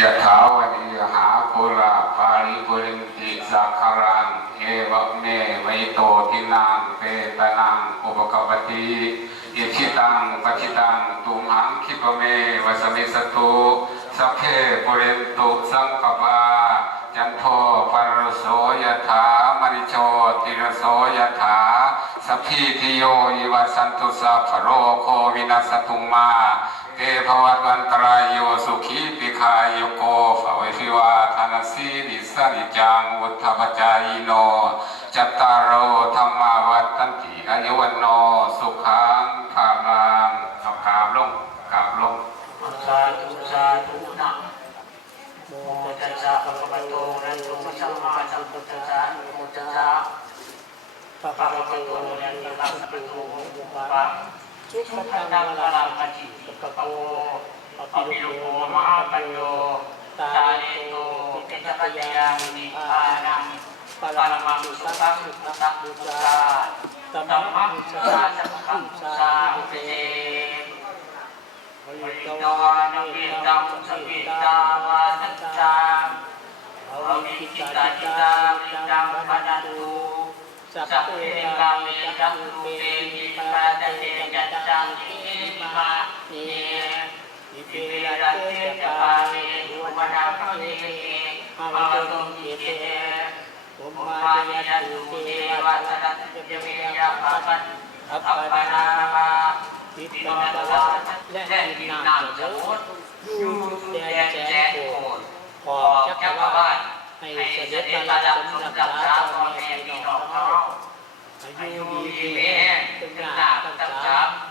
ยะถาวะริหาปุราปาริปุรินติสัการังเอวเมวิโตทินังเปตนังอุปกปติอิชิตังปชิตังตุมหังคิปเมวสเมสตุสัพเพปุเรนตุสังกปาจันโทปารโสยะถามริโชติรโสยะถาสัพพิทโยอิวัสันตุสัพโรโควินัสตุมา เอภวัตันตรายโยสุขีปิคายโยโกฝาวิวาธนสีนิสันิจังวุฒาปจายโน จัตตารโอธรรมาวัตันติอายุวันโน สุขังภาลังเากราบลงกราบลงสาตุสาธุนะโมจัสสะภะคะวะโตอะระหะโตสัมมาสัมพุทธัสสะโมจัสสะภะคะวะโตอะระหะโตสัมมาสัมพุทธะปะปะโตปะปะชุดพระธรรมวรังคจิ โตอปิโยมหาปโยตาเลโตปิจพยานิอานังปรมังสุขังสุขังบูชาตัมมังสุขังสุขังบูชเจปริตวานุปิตังสปิตาวาสัจจังเรามีจิตาจิตตาวิจังปัญญูสัพเพกามิมตังเมมิปัตเตจัตตังทิ นังสีอาตุงกิเตอุมาเมยตุเทวะสัตยเมยปัปันอัปปนามาติตาตาและดินนาจะโคตยูแดนแจโคนขอบจักรวาลให้เสด็จประดับสมดับสาวแม่พี่น้องเราอายุมีเมตตาตั้งจำ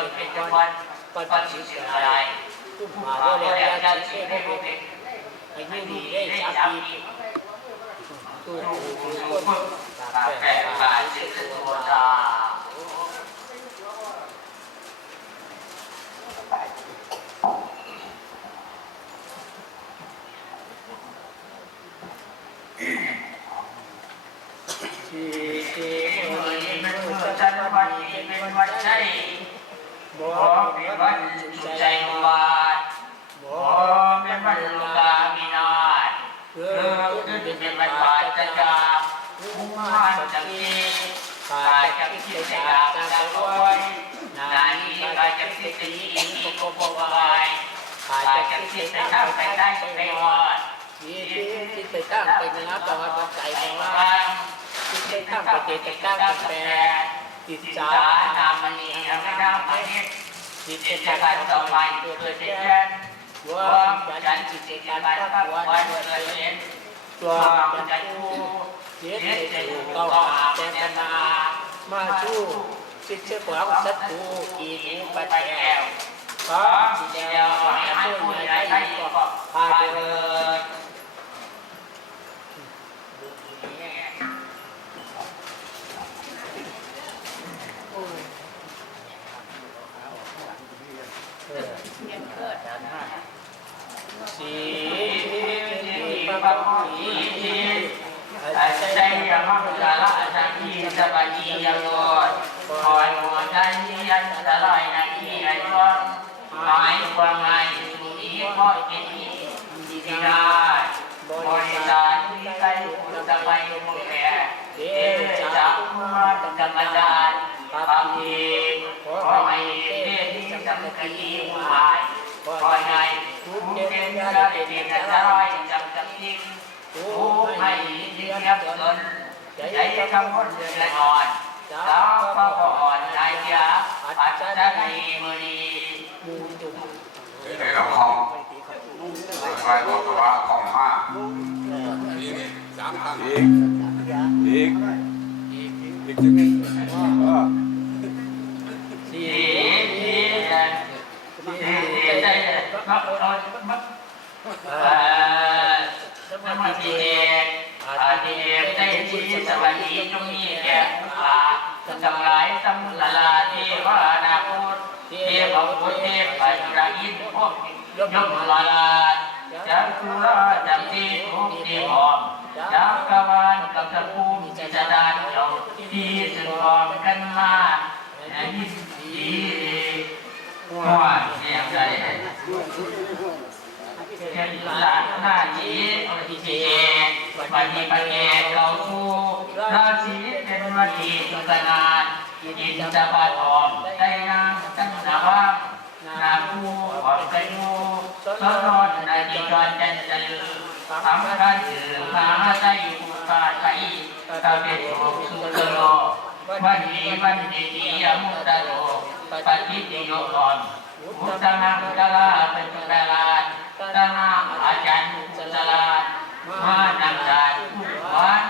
ปิเป็นจังหวัดปัจจุบันผู้มาว่าเรียนการชื่อได้ไหมอายุดีได้รับปีตู้ผู้คนแปลกหลายเจ็ดตัวตา ขึ้นเป็นวันวายจะกามมุ่งมั่นจังมีสายจะคิดจะยามจะรวยนานี้กายจะที่จะยิ้มก็ก็บวายกายจะคิดจะทำไปได้ไม่หอดมีคิดไปตั้งไปเนื้อต่อมาใจของเราคิดไปตั้งไปเจตตั้งไปแปรจิตสาธนรมณีธรรมนาพระนิจจิตจะกาต่อไปเกิดเป็น วามกันจิตใจบันพักวันเกิดเย็นรวมกันผู้เย็นใจอยู่ก็อาเจตนา มาชู้สิทเชื่องสัตรูอีนิปัจแจวของสิ่งเดียวให้ผู้ใดก็พาเดิน สีปะปะสีอาจจะได้ยังมากกว่าละอาจารย์ที่จะไปยังโลดคอยหมดได้ที่ยังจะลอยนาทีไอ้ก้อนหมายความไงสุนีพ่อเอ็นอีดีได้บริจาคที่ใกล้คุณจะไปหมดแก่เอจะมาธรรมดาบางทีขอให้เทศที่จะเป็นคดีหมายคอยไงทุกเดื ระเดชจะได้จัจัยิงผู้ให้ยิงยบตนใจกำพลละอ่อนสาวก็อ่อนใจยาปัจจัยมือดีในหลังคอมใครบอกว่าคอมห้าอีกสามครั้งอีกอีกอีกจังหนึ่งสี่สี่สี่ใจมักอ่อนมัก สมัยที่เอกอทิเได้ที่สวัสดีจงมีแก่อาสังหลายสังลาลาเทวานาพุเทพุทธเทพปัญญาอินพวกยมลาลาจักรุาจักรีทุกทีหอมจักกวาลกับตะภูมิจจะดานเจ้าที่สุดหอมกันมานที่ดีว่าเสียงใจ หานหน้าจีอธิเจวันนี้ปะเกเราทูราศีเป็นวันที่ตุกนาอินจะบาทอมได้นางตั้งนาว่างนาคูขอบกันยูสนอนนาจิจรจันจันทำการถือมาใจอุปาไทยตาเป็นโอสุขโลวันนี้วันดีดียมุตโลปฏิติโยกอนอุตตะนังกะลาเป็นจุฬาลตนาอาจารย์จลามานังจารทุกวัน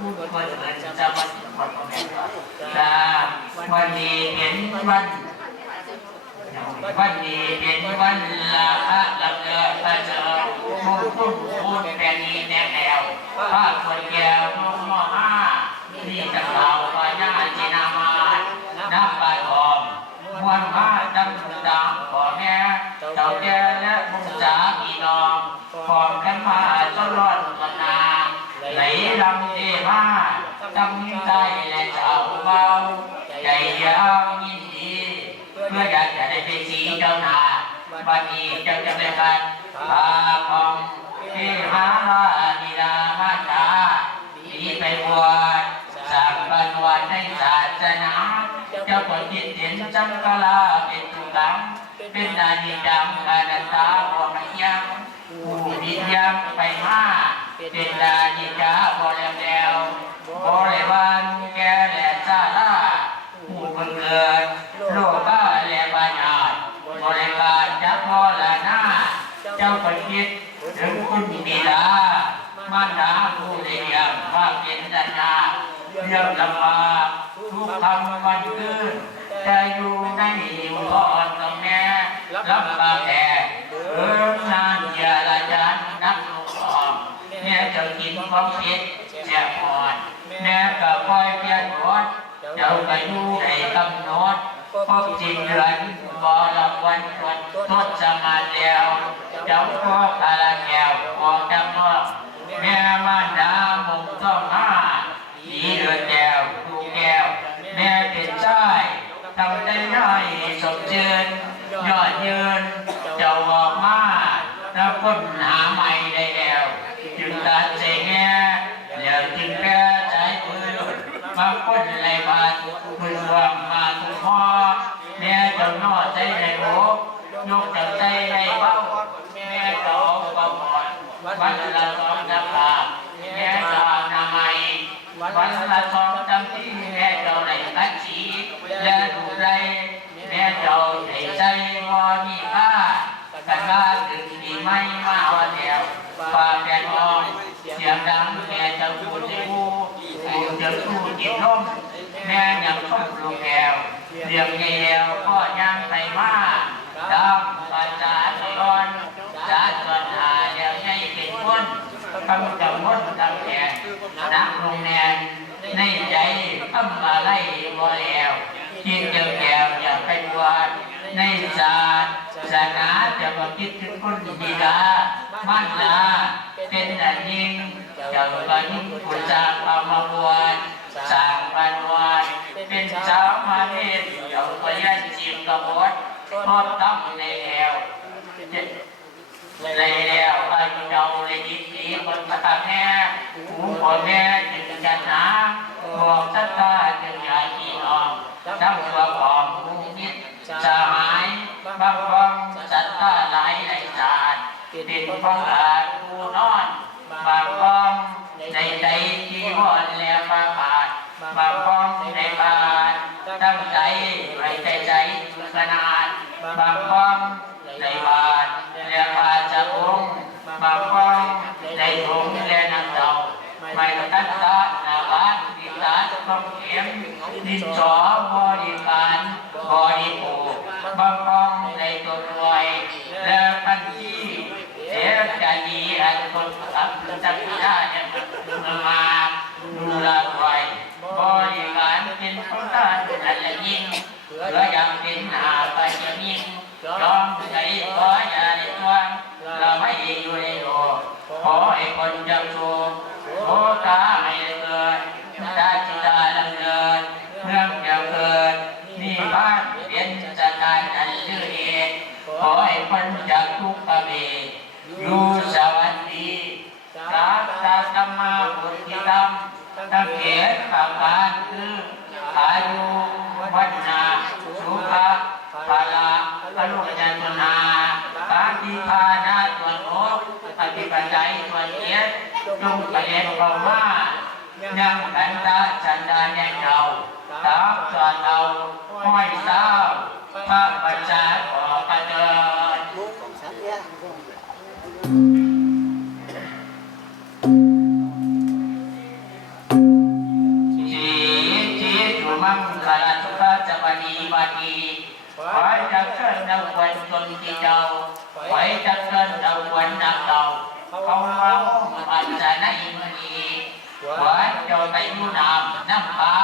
ทุกคนเหมือนจะมาคนแม่ตาวันนี้เห็น วันวันนี้เป็นวันลาพระลำเลือพระเจ้ามุ่งพุ่งพูดแผ่นี้แนวแนวพระคนแก้วมุ่งมอห้านี่จะเล่าว่าหน้าจีนามานับปาทอมมวนมาดังดังพ่อแม่เจ้าแก่และมุ่งจ๋าพี่น้องพร้อมกันมาจนรอดกันนาไหลลำเทมาตั้งใจและเจ้าเบาใจยาวนดี เพื่ออยากจะได้เป็นสีเจ้านาบัดนี้เจ้าจะเป็นการพาของทหาลานิลามาจาดีไปบวชสางบันวันในศาสนาเจ้าก็คิดเห็นจังกลาเป็นตุลังเป็นนานิจังกานันตาบ่มันยังผู้ดินยังไปมาเป็นนานิจาบ่แล้วแล้วบ่ได้วันแก่แหล่ซาลาผู้บังเกิดโลกบ้าและบาญาตบริการจักพ่อละหน้า เจ้าประคิดถึงคุณบิดามารดาผู้เลี้ยงว่าเป็นดัญญาเรื่องลำบากทุกคำวันคืนจะอยู่ในก่อนกับแม่ลำบากแต่เอิมนานยาละจันนักลูกอมแม่จะกินความคิดเสียอ่อนแม่ก็คอยเปลี่ยนรถเจ้าก็อยู่ในกำหนดพบจิตเดือน บอละวันตรวจทดสมาแล้วจ้าพ่อคาราแก้วออจากเมือแม่มาดามุงต้องมาดีเดือนแก้วดูแก้ว แม่เป็นใจทำได้น้อยสมเจริญยอดยืนเจ้าบอกมาแล้วค้นหาใหม่ได้แล้วจึงตัดใจแม่แล้วจึงแก้ใจปืนมาคนไรบาดมือวางมาทุกพ่อ แม่เจ้านอใจในโบยกจากใจในเบ้าแม่เจ้าประมวลวันละสองจำลาแม่เจ้านามัยวันละสองจำที่แม่เจ้าในกัดสีและดูไรแม่เจ้าในใจวอมีค่ากันว่าถึงดีไม่มาวันเดียวฝากแกนอมเสียงดังแม่เจ้าพูดในหูผู้จะสู้จิตร่มแม่ยังชอบลูกแก้ว เรียงแก้วก็ยังไปมาดำภาษาตอนจาจนหาแล้วให้เป็นคนคำจำพ้นจำแก่นักลงแนนในใจทำอะไรบ่แล้วคิดเจ้าแก้วอย่าไปบวชในศาสศาสนาจะมาคิดถึงคนดีดามันลาเป็นอันยิ่งเจ้าก็ยิ่งกุศลเอามาบวชสร้างปันวัน เป็นสาวมาเนตเจ้าก็ยันจิมกบดทอดตั้งในแอวในแล้วไปเดาในยยินดีคนพระแน่หูพอแม่จิต ขนาดบางฟงในบาทแล้วพาจะองบางฟงในถุงและน้ำเต่าไม่ตัดตาหน้าบ้านดิสาต้องเข็มดินสอบริการบริโภคบางฟงในตัวรวยและพันที่เสียใจอันคนทับจัก boca. จงเปลี่ยนเข้ามายังกันตาจันดาแน่เราตาส่วนเราห้อยเศร้าพระปัจจาขอประเดินจีจีจุมังคลาสุขจะปณีบันีไว้จะเกินดาววันจนที่เจ้าไว้จะเกินดาววันนักเจ้าเขามาปัจจาในมือนีไว้เจ้าไปยู่น้ำน้ำปลา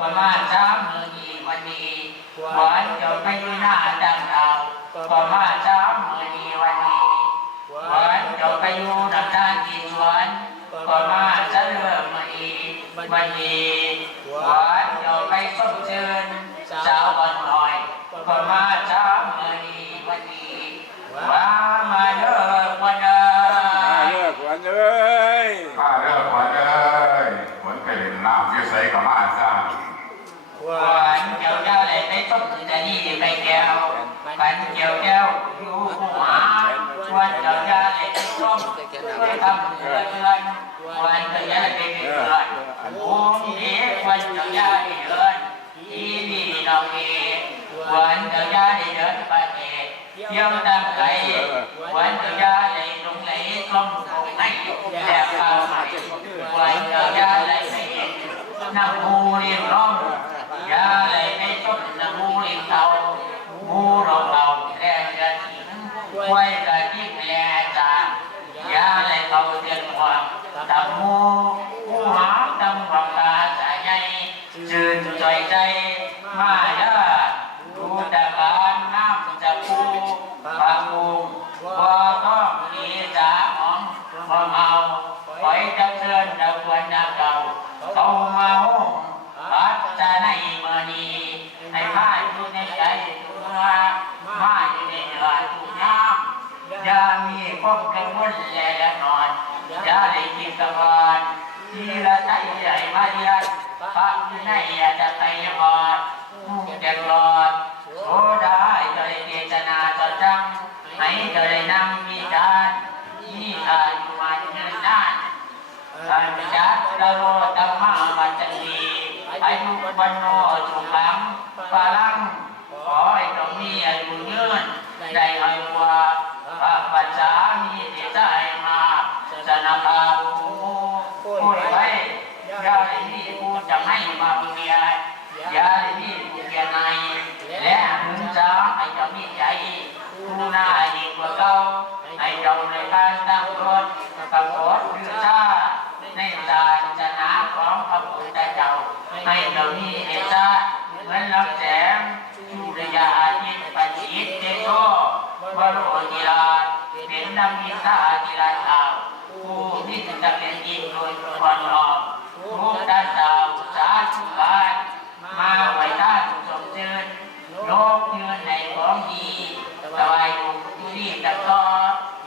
ประมาณสามมือนีวันนี้ไว้เจ้าไปยู่หน้าดังดาวประมาณสามมือนีวันนี้ไว้เจ้าไปอยู่น้ำตาลกินสวนประมาณจะเริ่มมือนีวันนี้หวานเราไปสมเชิญสาววันหน่อยก็มาเช้ามื่อนี้วันนี้ว่าม ปันเจ้าเจ้าอยู่หัววันเจ้าเจ้าเลยไปส้มไปทำเพื่อนวันเจ้าเจ้าเลยไปเพื่อนโอ้เด็กวันเจ้าเจ้าเลยเดินอีนี่น้องเอวันเจ้าย่าได้เดินไปเองเยี่ยมตามไกลวันเจ้าย่าได้ลงไหลกล้องคงให้แอบข้าวใหม่วันเจ้าย่าได้ให้นำมูเรียงร้องยาได้ให้ต้นนำมูเรียงเตา เราเราแรงกระถิ่ไว้กร ความกังวลและนอนอย่าได้คิดกังวลที่ละใจใหญ่มาเรียนพระอยู่ในอาจจะไปยังอ่อนเด็กหลอดโซดาให้เจริญเจตนาจดจำให้เจริญนำมีจานมีทายู่มาเนินนานอันจัดตโลธรรมะมัจจีอายุวันโนสุขังพลังขอให้จงมีอายุยืนได้ให้กว่าพระปัจจา ผู้น่าดีกว่าเก่าให้เจ้าในการตั้งรถประกอบดื้อชาในศาสนาของพระพุทธเจ้าให้เจ้ามีเดชะเหมือนรับแสงชูรยาจิตปัจจิตเตโชบรโอจิราเป็นนำมิตาจิราชาผู้มิจะเป็นยินโดยความรอบทุกด้านดาวสาธุการมาไหวท่านสมเชิญโลกเงินในของดีตะวาย อยู่ที่ตะกอ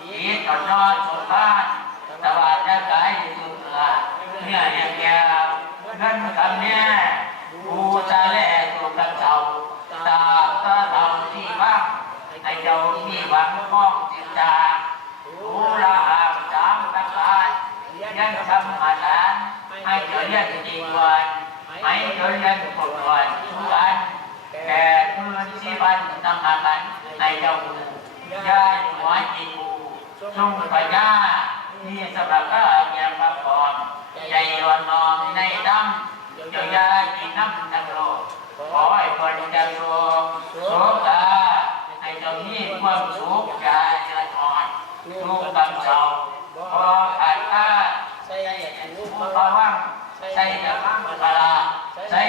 ยีตอนนอนสมบ้านตะวันจะกายสุดละเนื้ออย่างยาวเงินคำเนี้ยบูชาแลตัวกับเจ้าตาตาเราที่บ้างให้เจ้ามีหวังข้องจิตตารู้ละหามสามตะการยังทำอาหารให้เจ้าเรียกจริงวัน ไม่เคยเรียนกฎหมายทุกอันแต่เมื่อที่บ้านตั้งอาการในเจ้าหู ยาหัวจิบูทรงพญาที่สำหรับก็ยังประกอบใจรอนนองในดำเจ้ายาที่น้ำทั้งโลขอให้คนจะโชคโชคาให้เจ้ามีความสุขใจละอ่อนลูกกำเสาพอขาดค่าใส่หูผู้ระวังใส่ยามังกลาใส่